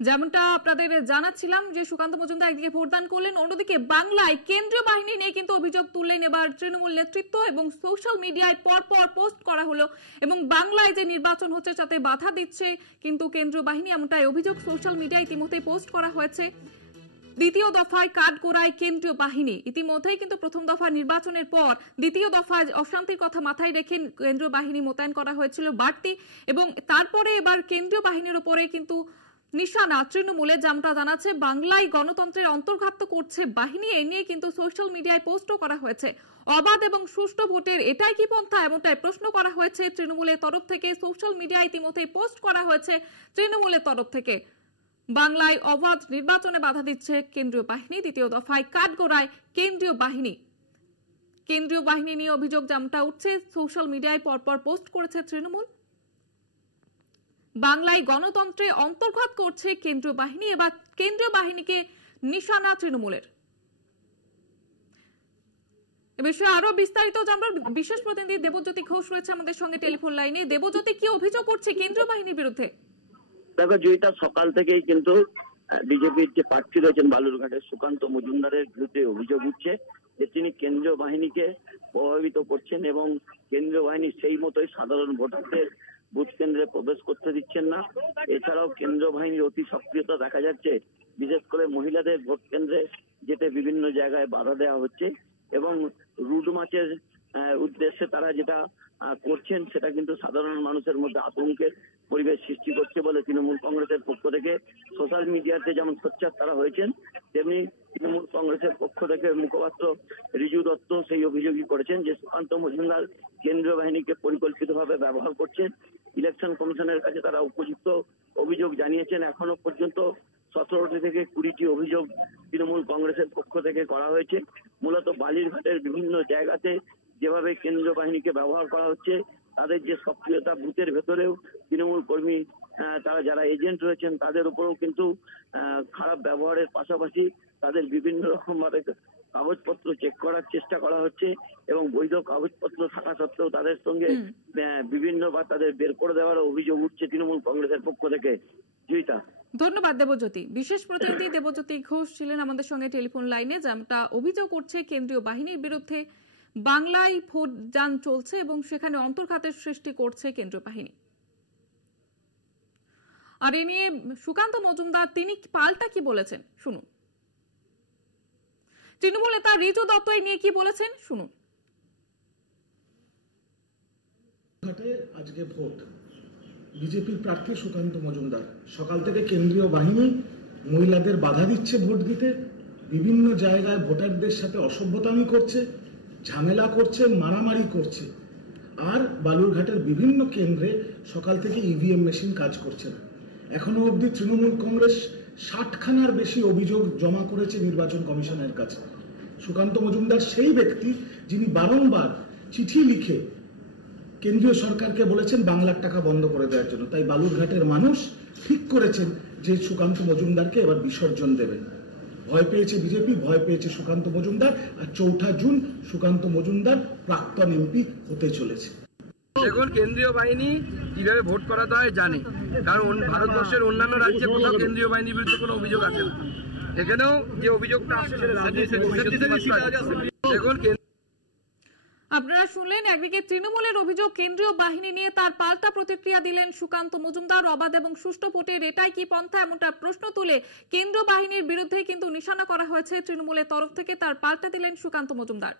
যেমনটা আপনাদের জানাচ্ছিলাম যে সুকান্ত মজুমদার একদিকে ভোটদান করলেন, অন্যদিকে বাংলায় কেন্দ্রীয় বাহিনী নিয়ে কিন্তু অভিযোগ তুললেন এবার তৃণমূল নেতৃত্ব এবং সোশ্যাল মিডিয়ায় পরপর পোস্ট করা হলো এবং বাংলায় যে নির্বাচন হচ্ছে তাতে বাধা দিচ্ছে কিন্তু কেন্দ্রীয় বাহিনী, এমনটাই অভিযোগ সোশ্যাল মিডিয়ায় ইতিমধ্যেই পোস্ট করা হয়েছে। দ্বিতীয় দফায় কাঠগড়ায় কেন্দ্রীয় বাহিনী, ইতিমধ্যেই কিন্তু প্রথম দফা নির্বাচনের পর দ্বিতীয় দফায় অশান্তির কথা মাথায় রেখে কেন্দ্রীয় বাহিনী মোতায়েন করা হয়েছিল বাড়তি, এবং তারপরে এবার কেন্দ্রীয় বাহিনীর উপরে কিন্তু নিশানা তৃণমূলে, যেমনটা জানাচ্ছে বাংলায় গণতন্ত্রের অন্তর্ঘাত করছে বাহিনী, এ নিয়ে কিন্তু সোশ্যাল মিডিয়ায় পোস্টও করা হয়েছে। অবাধ এবং সুষ্ঠু ভোটের এটাই কি পন্থা, এমনটাই প্রশ্ন করা হয়েছে তৃণমূলের তরফ থেকে। সোশ্যাল মিডিয়ায় ইতিমধ্যে পোস্ট করা হয়েছে তৃণমূলের তরফ থেকে, বাংলায় অবাধ নির্বাচনে বাধা দিচ্ছে কেন্দ্রীয় বাহিনী, দ্বিতীয় দফায় কাঠগড়ায় কেন্দ্রীয় বাহিনী নিয়ে অভিযোগ যেমনটা উঠছে সোশ্যাল মিডিয়ায় পরপর পোস্ট করেছে তৃণমূল। বাংলায় গণতন্ত্রে অন্তর্ঘাত করছে কেন্দ্রীয় বাহিনী, এবার কেন্দ্রীয় বাহিনীকে নিশানা তৃণমূলের। এ বিষয়ে আরো বিস্তারিত জানবার বিশেষ প্রতিনিধি দেবজ্যোতি ঘোষ রয়েছে আমাদের সঙ্গে টেলিফোন লাইনে। দেবজ্যোতি, কি অভিযোগ করছে কেন্দ্রীয় বাহিনীর বিরুদ্ধে? দেখো জয়িতা, সকাল থেকেই কিন্তু বিজেপির যে প্রার্থী রয়েছেন বালুরঘাটের সুকান্ত মজুমদারের বিরুদ্ধে অভিযোগ উঠছে যে তিনি কেন্দ্রীয় বাহিনীকে প্রভাবিত করছেন এবং কেন্দ্রীয় বাহিনী সেই মতোই সাধারণ ভোটারদের বুথ কেন্দ্রে প্রবেশ করতে দিচ্ছেন না। এছাড়াও কেন্দ্রীয় বাহিনীর অতি সক্রিয়তা দেখা যাচ্ছে, বিশেষ করে মহিলাদের ভোট কেন্দ্রে যেতে বিভিন্ন জায়গায় বাধা দেওয়া হচ্ছে এবং রুট মার্চের উদ্দেশ্যে তারা যেটা করছেন সেটা কিন্তু সাধারণ মানুষের মধ্যে আতঙ্কের পরিবেশ সৃষ্টি করছে বলে তৃণমূল কংগ্রেসের পক্ষ থেকে সোশ্যাল মিডিয়াতে যেমন সোচ্চার তারা হয়েছেন, তেমনি তৃণমূল কংগ্রেসের পক্ষ থেকে মুখপাত্র রিজু দত্ত সেই অভিযোগই করেছেন যে সুকান্ত মজুমদার কেন্দ্রীয় বাহিনীকে পরিকল্পিতভাবে ব্যবহার করছেন। ইলেকশন কমিশনের কাছে তারা উপযুক্ত অভিযোগ জানিয়েছেন। এখনো পর্যন্ত 17টি থেকে 20টি অভিযোগ তৃণমূল কংগ্রেসের পক্ষ থেকে করা হয়েছে। মূলত বালুরঘাটের বিভিন্ন জায়গাতে যেভাবে কেন্দ্রীয় বাহিনীকে ব্যবহার করা হচ্ছে, তাদের যে সক্রিয়তা বুথের ভেতরেও তৃণমূল কর্মী তারা যারা এজেন্ট রয়েছেন তাদের উপরেও কিন্তু খারাপ ব্যবহারের পাশাপাশি তাদের বিভিন্ন রকম ভাবে কাগজপত্র চেক করার চেষ্টা করা হচ্ছে এবং বৈধ কাগজপত্র থাকা সত্ত্বেও তাদের সঙ্গে বিভিন্ন বা তাদের বের করে দেওয়ার অভিযোগ উঠছে তৃণমূল কংগ্রেসের পক্ষ থেকে। জয়িতা, ধন্যবাদ দেবজ্যোতি। বিশেষ প্রতিনিধি দেবজ্যোতি ঘোষ ছিলেন আমাদের সঙ্গে টেলিফোন লাইনে, যেমনটা অভিযোগ করছে কেন্দ্রীয় বাহিনীর বিরুদ্ধে বাংলায় ভোটদান চলছে এবং সেখানে অন্তর্ঘাতের সৃষ্টি করছে কেন্দ্রীয় বাহিনী। আর এ নিয়ে সুকান্ত মজুমদার তিনি পাল্টা কি বলেছেন শুনুন। তৃণমূল নেতা রিজু দত্ত এই নিয়ে কি বলেছেন শুনুন। আজকে ভোট, বিজেপির প্রার্থী সুকান্ত মজুমদার সকাল থেকে কেন্দ্রীয় বাহিনী মহিলাদের বাধা দিচ্ছে ভোট দিতে, বিভিন্ন জায়গায় ভোটারদের সাথে অসভ্যতামি করছে, ঝামেলা করছে, মারামারি করছে। আর বালুরঘাটের বিভিন্ন কেন্দ্রে সকাল থেকে ইভিএম মেশিন কাজ করছে না। এখনো অবধি তৃণমূল কংগ্রেস 60খানার বেশি অভিযোগ জমা করেছে নির্বাচন কমিশনের কাছে। সুকান্ত মজুমদার সেই ব্যক্তি যিনি বারংবার চিঠি লিখে কেন্দ্রীয় সরকারকে বলেছেন বাংলার টাকা বন্ধ করে দেওয়ার জন্য। তাই বালুরঘাটের মানুষ ঠিক করেছেন যে সুকান্ত মজুমদারকে এবার বিসর্জন দেবেন। ভয় পেয়েছে বিজেপি, ভয় পেয়েছে সুকান্ত মজুমদার, আর 4 জুন সুকান্ত মজুমদার প্রাক্তন এমপি হতে চলেছে। এখন কেন্দ্রীয় বাহিনী কিভাবে ভোট করাতে হয় জানে, কারণ ভারতবর্ষের অন্যান্য রাজ্যে কোথাও কেন্দ্রীয় বাহিনীর বিরুদ্ধে কোনো অভিযোগ আসে না। এখানেও যে অভিযোগটা আসছে আপনারা শুনলেন, একদিকে তৃণমূলের অভিযোগ কেন্দ্রীয় বাহিনী নিয়ে, তার পাল্টা প্রতিক্রিয়া দিলেন সুকান্ত মজুমদার। অবাধ এবং সুষ্ঠু ভোটের এটাই কি পন্থা, এমনটা প্রশ্ন তুলে কেন্দ্রীয় বাহিনীর বিরুদ্ধে কিন্তু নিশানা করা হয়েছে তৃণমূলের তরফ থেকে, তার পাল্টা দিলেন সুকান্ত মজুমদার।